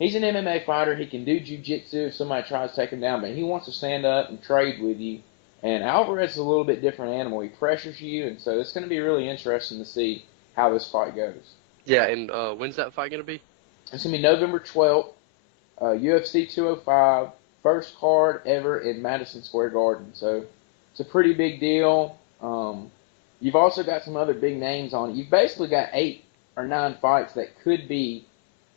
he's an MMA fighter. He can do jiu-jitsu if somebody tries to take him down, but he wants to stand up and trade with you. And Alvarez is a little bit different animal. He pressures you, and so it's going to be really interesting to see how this fight goes. Yeah, and when's that fight going to be? It's going to be November 12th, UFC 205, first card ever in Madison Square Garden. So it's a pretty big deal. You've also got some other big names on it. You've basically got 8 or 9 fights that could be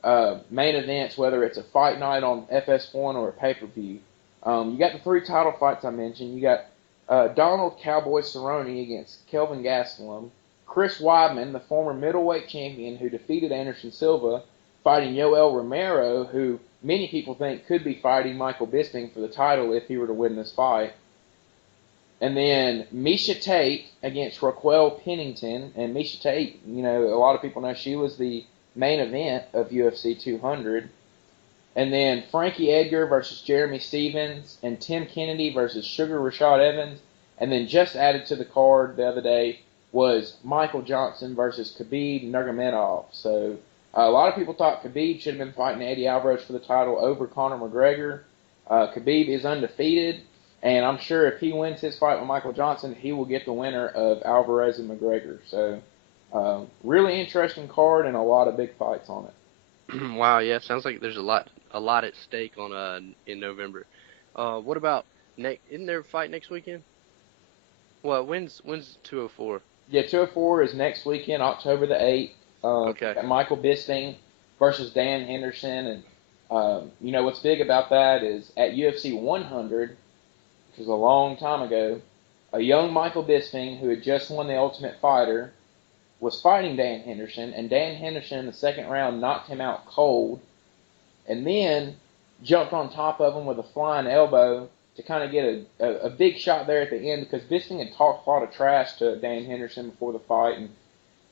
main events, whether it's a fight night on FS1 or a pay-per-view. You got the 3 title fights I mentioned. You got Donald Cowboy Cerrone against Kelvin Gastelum. Chris Weidman, the former middleweight champion who defeated Anderson Silva, fighting Yoel Romero, who many people think could be fighting Michael Bisping for the title if he were to win this fight. And then Miesha Tate against Raquel Pennington. And Miesha Tate, a lot of people know she was the main event of UFC 200. And then Frankie Edgar versus Jeremy Stevens, and Tim Kennedy versus Sugar Rashad Evans. And then just added to the card the other day was Michael Johnson versus Khabib Nurmagomedov. So a lot of people thought Khabib should have been fighting Eddie Alvarez for the title over Conor McGregor. Khabib is undefeated, and I'm sure if he wins his fight with Michael Johnson, he will get the winner of Alvarez and McGregor. So really interesting card and a lot of big fights on it. Wow, yeah, sounds like there's a lot at stake on in November. What about isn't there a fight next weekend? Well, when's 204? Yeah, 204 is next weekend, October the 8th. Okay. Michael Bisping versus Dan Henderson. And, what's big about that is at UFC 100, which was a long time ago, a young Michael Bisping who had just won the Ultimate Fighter was fighting Dan Henderson, and Dan Henderson in the second round knocked him out cold, and then jumped on top of him with a flying elbow to kind of get a big shot there at the end, because Bisping had talked a lot of trash to Dan Henderson before the fight, and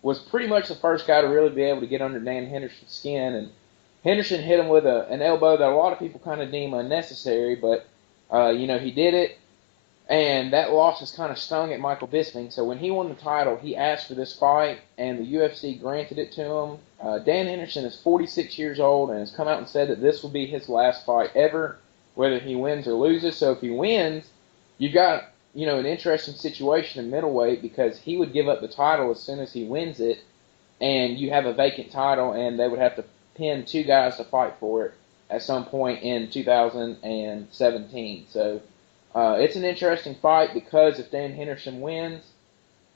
was pretty much the first guy to really be able to get under Dan Henderson's skin. And Henderson hit him with an elbow that a lot of people kind of deem unnecessary, but, he did it. And that loss has kind of stung at Michael Bisping. So when he won the title, he asked for this fight, and the UFC granted it to him. Dan Henderson is 46 years old and has come out and said that this will be his last fight ever, whether he wins or loses. So if he wins, you've got, an interesting situation in middleweight, because he would give up the title as soon as he wins it, and you have a vacant title, and they would have to pin 2 guys to fight for it at some point in 2017. So it's an interesting fight, because if Dan Henderson wins,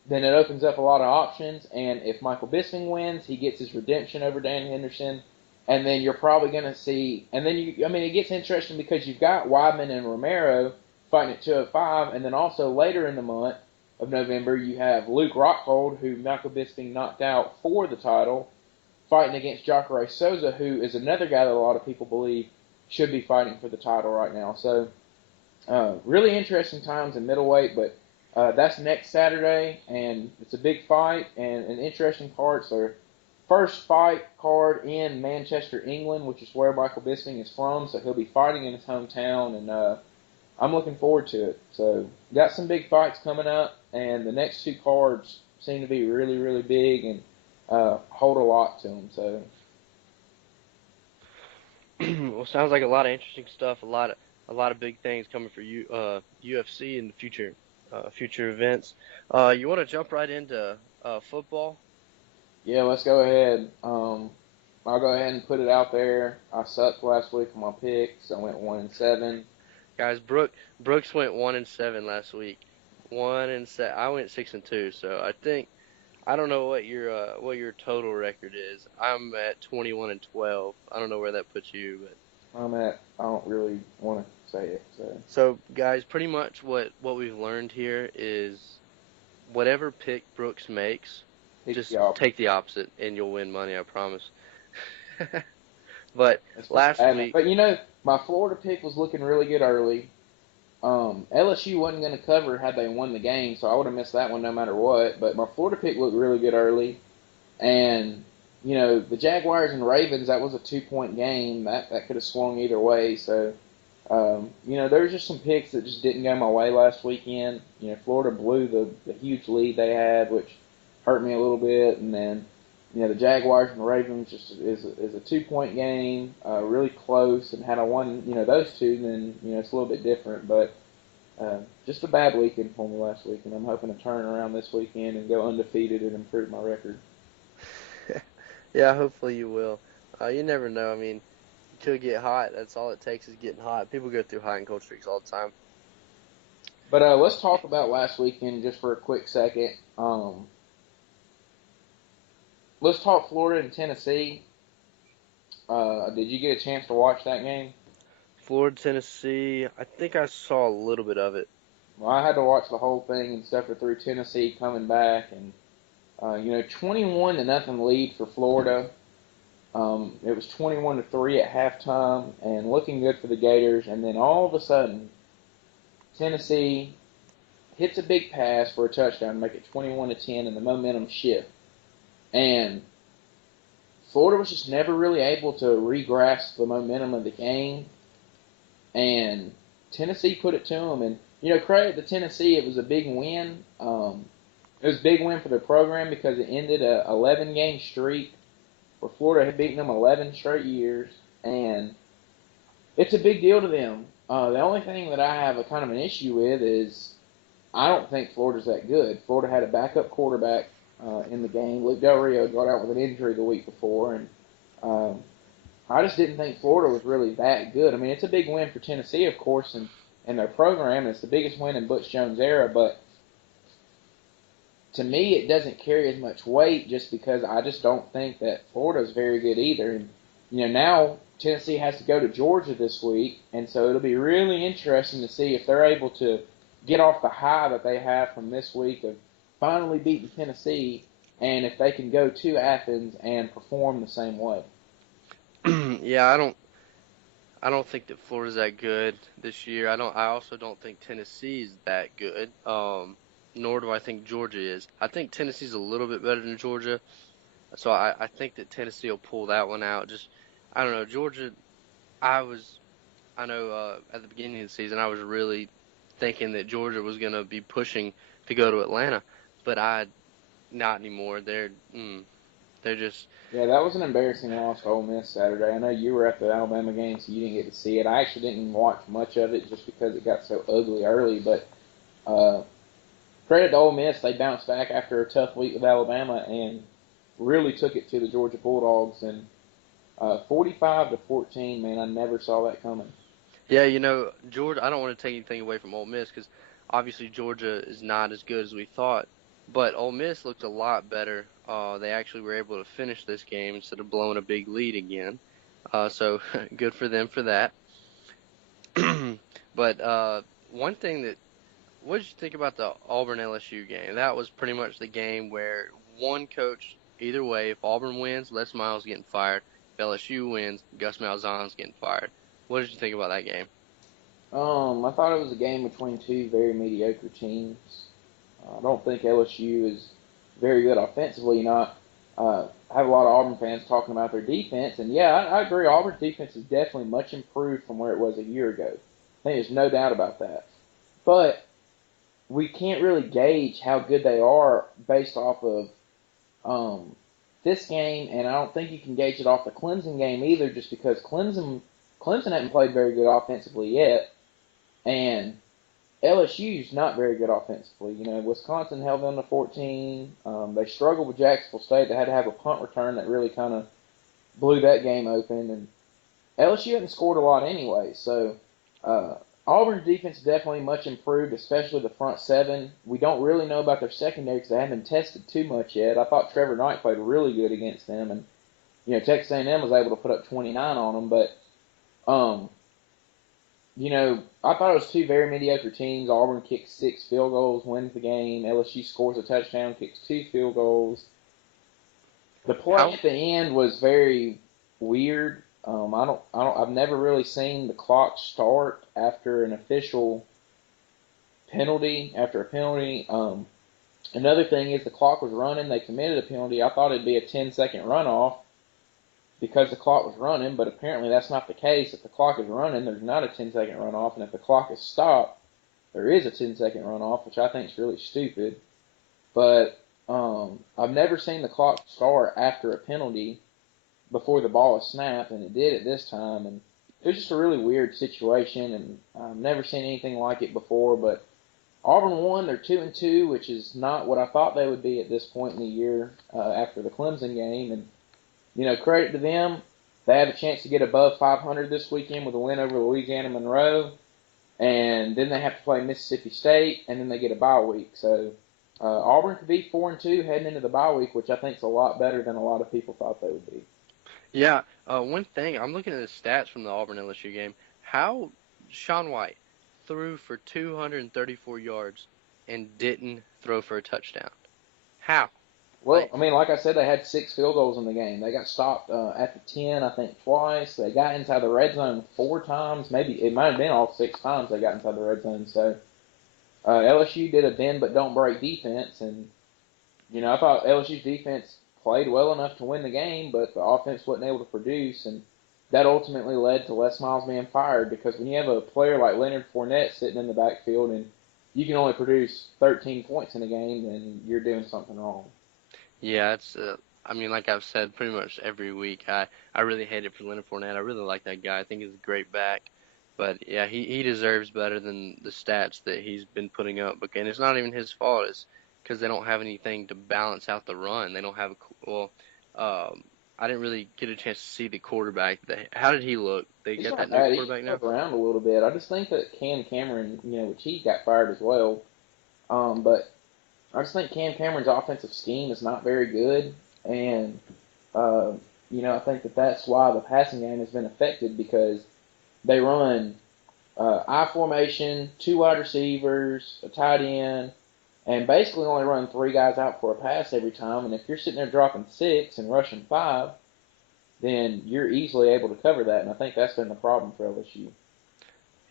then it opens up a lot of options. And if Michael Bisping wins, he gets his redemption over Dan Henderson. And then you're probably going to see, and then it gets interesting because you've got Weidman and Romero fighting at 205, and then also later in the month of November, you have Luke Rockhold, who Michael Bisping knocked out for the title, fighting against Jacare Souza, who is another guy that a lot of people believe should be fighting for the title right now. So really interesting times in middleweight, but that's next Saturday, and it's a big fight and an interesting part. So first fight card in Manchester, England, which is where Michael Bisping is from, so he'll be fighting in his hometown, and I'm looking forward to it. So got some big fights coming up, and the next 2 cards seem to be really, really big and hold a lot to them. So, Well, sounds like a lot of interesting stuff. A lot of big things coming for you, UFC in the future events. You want to jump right into football? yeah, let's go ahead. I'll go ahead and put it out there. I sucked last week on my picks. I went 1-7. Guys, Brooks went 1-7 last week. 1-7. I went 6-2. So I don't know what your total record is. I'm at 21-12. I don't know where that puts you, but I don't really want to say it. So guys, pretty much what we've learned here is whatever pick Brooks makes, just take the opposite and you'll win money, I promise. But last week, but my Florida pick was looking really good early. LSU wasn't going to cover had they won the game, so I would have missed that one no matter what. But my Florida pick looked really good early, and the Jaguars and Ravens, that was a 2-point game. That could have swung either way. So there was just some picks that just didn't go my way last weekend. Florida blew the huge lead they had, which hurt me a little bit, and then The Jaguars and the Ravens just is a 2 point game, really close, and had I won those two, then it's a little bit different. But just a bad weekend for me last week, and I'm hoping to turn around this weekend and go undefeated and improve my record. Yeah, hopefully you will. You never know. I mean, you could get hot. That's all it takes is getting hot. People go through hot and cold streaks all the time. But let's talk about last weekend just for a quick second. Let's talk Florida and Tennessee. Did you get a chance to watch that game? Florida, Tennessee. I think I saw a little bit of it. Well, I had to watch the whole thing and suffer through Tennessee coming back, and 21-0 lead for Florida. It was 21-3 at halftime, and looking good for the Gators. And then all of a sudden, Tennessee hits a big pass for a touchdown to make it 21-10, and the momentum shift. And Florida was just never really able to re-grasp the momentum of the game, and Tennessee put it to them. And credit to Tennessee, it was a big win. It was a big win for their program because it ended a 11-game streak where Florida had beaten them 11 straight years, and it's a big deal to them. The only thing that I have a kind of an issue with is I don't think Florida's that good. Florida had a backup quarterback in the game. Luke Del Rio got out with an injury the week before, and I just didn't think Florida was really that good. I mean, it's a big win for Tennessee, of course, and their program. It's the biggest win in Butch Jones' era, but to me, it doesn't carry as much weight just because I just don't think that Florida is very good either. And now Tennessee has to go to Georgia this week, and so it'll be really interesting to see if they're able to get off the high that they have from this week of finally beating Tennessee, and if they can go to Athens and perform the same way. Yeah, I don't think that Florida's that good this year. I also don't think Tennessee's that good. Nor do I think Georgia is. I think Tennessee's a little bit better than Georgia. So I think that Tennessee will pull that one out. Just I don't know, Georgia. I know at the beginning of the season I was really thinking that Georgia was going to be pushing to go to Atlanta, but not anymore. They're just Yeah, that was an embarrassing loss to Ole Miss Saturday. I know you were at the Alabama game, so you didn't get to see it. I actually didn't watch much of it just because it got so ugly early, but credit to Ole Miss. They bounced back after a tough week with Alabama and really took it to the Georgia Bulldogs. And 45-14, man, I never saw that coming. yeah. Georgia. I don't want to take anything away from Ole Miss because obviously Georgia is not as good as we thought, but Ole Miss looked a lot better. They actually were able to finish this game instead of blowing a big lead again. So good for them for that. But one thing that what did you think about the Auburn LSU game? That was pretty much the game where one coach, either way, if Auburn wins, Les Miles getting fired. If LSU wins, Gus Malzahn's getting fired. What did you think about that game? I thought it was a game between two very mediocre teams. I don't think LSU is very good offensively. I have a lot of Auburn fans talking about their defense, and yeah, I agree. Auburn's defense is definitely much improved from where it was a year ago. I think there's no doubt about that. But we can't really gauge how good they are based off of this game, and I don't think you can gauge it off the Clemson game either, just because Clemson hasn't played very good offensively yet, and LSU's not very good offensively. Wisconsin held them to 14. They struggled with Jacksonville State. They had to have a punt return that really kind of blew that game open, and LSU hadn't scored a lot anyway. So Auburn's defense is definitely much improved, especially the front seven. We don't really know about their secondary because they haven't been tested too much yet. I thought Trevor Knight played really good against them, and Texas A&M was able to put up 29 on them, but um, I thought it was two very mediocre teams. Auburn kicks 6 field goals, wins the game. LSU scores a touchdown, kicks 2 field goals. The play How at the end was very weird. I've never really seen the clock start after an official penalty, after a penalty. Another thing is the clock was running. They committed a penalty. I thought it'd be a 10-second runoff because the clock was running, but apparently that's not the case. If the clock is running, there's not a 10-second runoff, and if the clock is stopped, there is a 10-second runoff, which I think is really stupid. But I've never seen the clock start after a penalty before the ball is snapped, and it did at this time. And it was just a really weird situation, and I've never seen anything like it before. But Auburn won. They're 2-2, which is not what I thought they would be at this point in the year after the Clemson game. And credit to them. They have a chance to get above 500 this weekend with a win over Louisiana Monroe, and then they have to play Mississippi State, and then they get a bye week. So Auburn could be 4-2 heading into the bye week, which I think is a lot better than a lot of people thought they would be. Yeah, one thing, I'm looking at the stats from the Auburn LSU game. How Sean White threw for 234 yards and didn't throw for a touchdown. How? Well, Like, I mean, like I said, they had 6 field goals in the game. They got stopped at the 10, I think, twice. They got inside the red zone 4 times. Maybe it might have been all 6 times they got inside the red zone. So LSU did a bend but don't break defense, and I thought LSU's defense played well enough to win the game, but the offense wasn't able to produce, and that ultimately led to Les Miles being fired because when you have a player like Leonard Fournette sitting in the backfield and you can only produce 13 points in a game, then you're doing something wrong. yeah, it's. I mean, like I've said pretty much every week, I really hate it for Leonard Fournette. I really like that guy. I think he's a great back. But yeah, he deserves better than the stats that he's been putting up. But and it's not even his fault. It's because they don't have anything to balance out the run. They don't have well. Um, I didn't really get a chance to see the quarterback. How did he look? They He's got that not new bad. He quarterback now. moved around a little bit. I just think that Cam Cameron, which he got fired as well, but I just think Cam Cameron's offensive scheme is not very good, and uh, I think that that's why the passing game has been affected because they run I formation, 2 wide receivers, a tight end, and basically only run 3 guys out for a pass every time. And if you're sitting there dropping 6 and rushing 5, then you're easily able to cover that. And I think that's been the problem for LSU.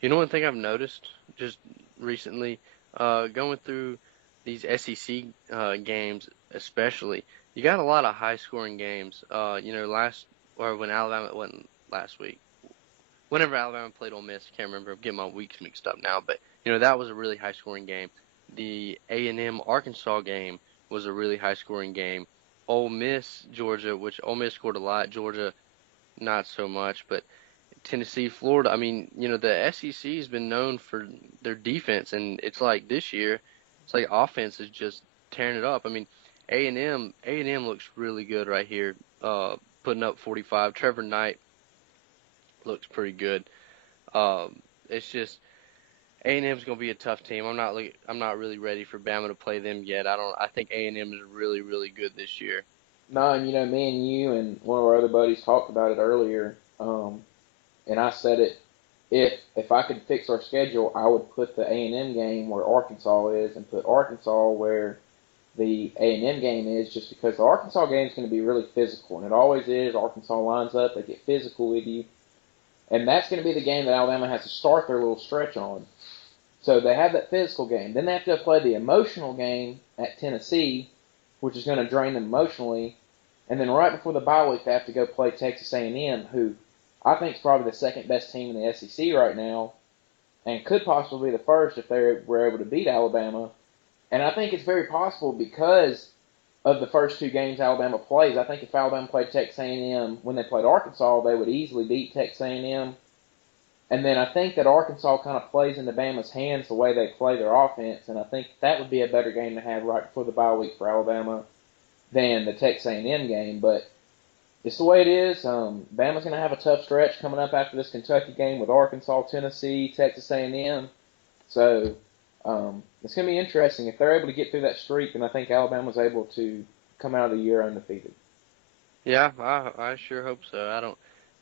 You know one thing I've noticed just recently, going through these SEC games, especially, you got a lot of high scoring games. Last or when Alabama wasn't last week, whenever Alabama played Ole Miss, I can't remember. I'm getting my weeks mixed up now, but that was a really high scoring game. The A&M Arkansas game was a really high scoring game. Ole Miss Georgia, which Ole Miss scored a lot, Georgia not so much, but Tennessee, Florida. I mean, the SEC has been known for their defense, and it's like this year, it's like offense is just tearing it up. I mean, A&M looks really good right here, putting up 45. Trevor Knight looks pretty good. It's just A&M's gonna be a tough team. I'm not really ready for Bama to play them yet. I think A&M is really really good this year. No, and me and you and one of our other buddies talked about it earlier. And I said it. If I could fix our schedule, I would put the A&M game where Arkansas is, and put Arkansas where the A&M game is, just because the Arkansas game is going to be really physical, and it always is. Arkansas lines up, they get physical with you, and that's going to be the game that Alabama has to start their little stretch on. So they have that physical game. Then they have to play the emotional game at Tennessee, which is going to drain them emotionally. And then right before the bye week, they have to go play Texas A&M, who I think is probably the second best team in the SEC right now, and could possibly be the first if they were able to beat Alabama. And I think it's very possible because of the first 2 games Alabama plays. I think if Alabama played Texas A&M when they played Arkansas, they would easily beat Texas A&M. And then I think that Arkansas kind of plays into Bama's hands the way they play their offense, and I think that would be a better game to have right before the bye week for Alabama than the Texas A&M game. But it's the way it is. Bama's going to have a tough stretch coming up after this Kentucky game with Arkansas, Tennessee, Texas A&M. So it's going to be interesting. If they're able to get through that streak, then I think Alabama's able to come out of the year undefeated. Yeah, I sure hope so.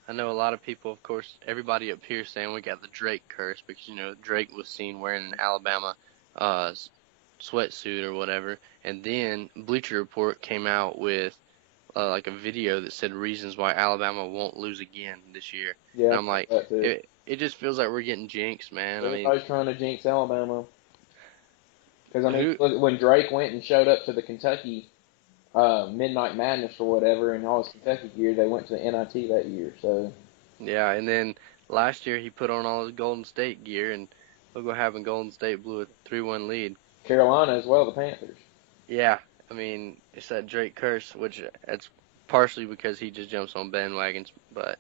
I know a lot of people, of course, everybody up here saying we got the Drake curse because Drake was seen wearing an Alabama uh sweatsuit or whatever, and then Bleacher Report came out with like a video that said reasons why Alabama won't lose again this year, Yeah, and I I'm thought like, that too. it just feels like we're getting jinxed, man. I mean, Everybody's trying to jinx Alabama. Because, I mean, who look, when Drake went and showed up to the Kentucky Midnight Madness or whatever in all his Kentucky gear, they went to the NIT that year. So, Yeah, and then last year he put on all his Golden State gear, and look what happened. Golden State blew a 3-1 lead. Carolina as well, the Panthers. Yeah, I mean, it's that Drake curse, which it's partially because he just jumps on bandwagons, but